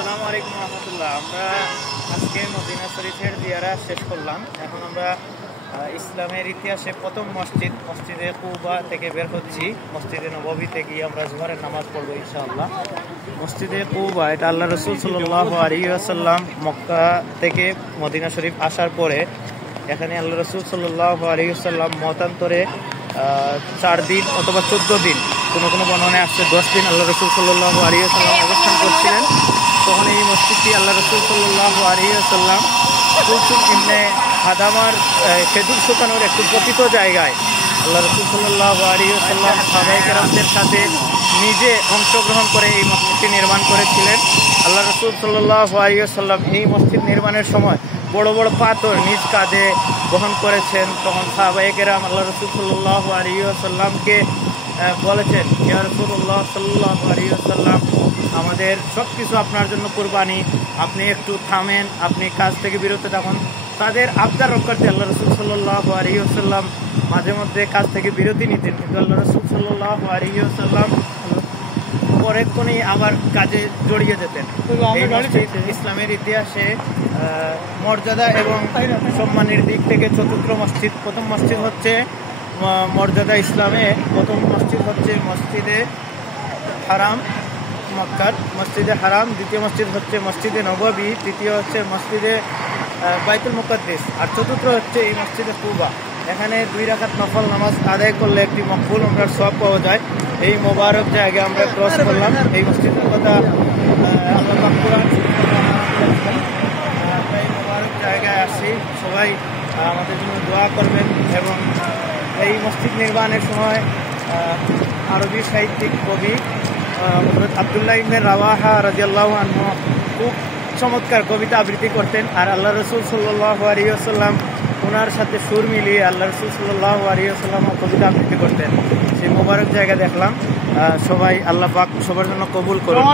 আসসালামু আলাইকুম রহমতুল্লাহ। আমরা আজকে মদিনা শরীফের জিয়ারা শেষ করলাম। এখন আমরা ইসলামের ইতিহাসে প্রথম মসজিদে কুবা থেকে বের হচ্ছি। মসজিদে নববীতে গিয়ে আমরা জোহরের নামাজ পড়বো ইনশাআল্লাহ। মসজিদে কুবা এটা আল্লাহ রসুল সাল্লাল্লাহু আলাইহি ওয়াসাল্লাম মক্কা থেকে মদিনা শরীফ আসার পরে এখানে আল্লাহ রসুল সাল্লাল্লাহু আলাইহি ওয়াসাল্লাম মতান্তরে 4 দিন অথবা 14 দিন, কোনো কোনো বর্ণনায় আসছে 10 দিন আল্লাহ রসুল সাল্লাল্লাহু আলাইহি ওয়াসাল্লাম অবস্থান করছিলেন। তখন এই মসজিদটি আল্লাহ রসুল সাল্লাল্লাহু আলাইহি ওয়াসাল্লাম কুলসুম ইবনে হাদামার খেজুর শুকানোর একটু প্রকৃত জায়গায় আল্লাহ রসুল সাল্লাল্লাহু আলাইহি ওয়াসাল্লাম সাহাবায়ে কেরামদের সাথে নিজে অংশগ্রহণ করে এই মসজিদটি নির্মাণ করেছিলেন। আল্লাহ রসুল সাল্লাল্লাহু আলাইহি ওয়াসাল্লাম এই মসজিদ নির্মাণের সময় বড় বড় পাথর নিজ কাঁধে বহন করেছেন। তখন সাহাবায়ে কেরাম আল্লাহ রসুল সাল্লাল্লাহু আলাইহি ওয়াসাল্লামকে বলেছেন, ইয়া রাসূলুল্লাহ সাল্লাল্লাহু আলাইহি ওয়াসাল্লাম, আমাদের সব কিছু আপনার জন্য কুরবানি, আপনি একটু থামেন, আপনি কাজ থেকে বিরত থাকুন। তাদের আবদার রক্ষার্থে আল্লাহ রসুল সাল্লাল্লাহু আলাইহি ওয়াসাল্লাম মাঝে মধ্যে কাজ থেকে বিরতি নিতেন, কিন্তু আল্লাহ রসুল সাল্লাল্লাহু আলাইহি ওয়াসাল্লাম পরেক্ষণেই আবার কাজে জড়িয়ে যেতেন। ইসলামের ইতিহাসে মর্যাদা এবং সম্মানের দিক থেকে চতুর্থ মসজিদ। প্রথম মসজিদ হচ্ছে মর্যাদা ইসলামে প্রথম মসজিদ হচ্ছে মসজিদে হারাম মক্কার মসজিদে হারাম, দ্বিতীয় মসজিদ হচ্ছে মসজিদে নববী, তৃতীয় হচ্ছে মসজিদে বাইতুল মুকাদ্দিস, আর চতুর্থ হচ্ছে এই মসজিদে কুবা। এখানে 2 রাকাত নফল নামাজ আদায় করলে একটি মকবুল উমরার সওয়াব পাওয়া যায়। এই মোবারক জায়গায় আমরা ক্রস করলাম। এই মসজিদের কথা আল্লাহ পাক কোরআন এই মোবারক জায়গায় আসি, সবাই আমাদের জন্য দোয়া করবেন। এবং এই মসজিদ নির্মাণের সময় আরবি সাহিত্যিক কবি হযরত আব্দুল্লাহ ইবনে রাওয়াহা রাদিয়াল্লাহু আনহু খুব চমৎকার কবিতা আবৃত্তি করতেন। আর আল্লাহ রসুল সাল্লাল্লাহু আলাইহি ওয়াসাল্লাম ওনার সাথে সুর মিলিয়ে আল্লাহ রসুল সাল্লাল্লাহু আলাইহি ওয়াসাল্লাম কবিতা আবৃত্তি করতেন। সেই মোবারক জায়গা দেখলাম। সবাই আল্লাহ পাক সবার জন্য কবুল করুন।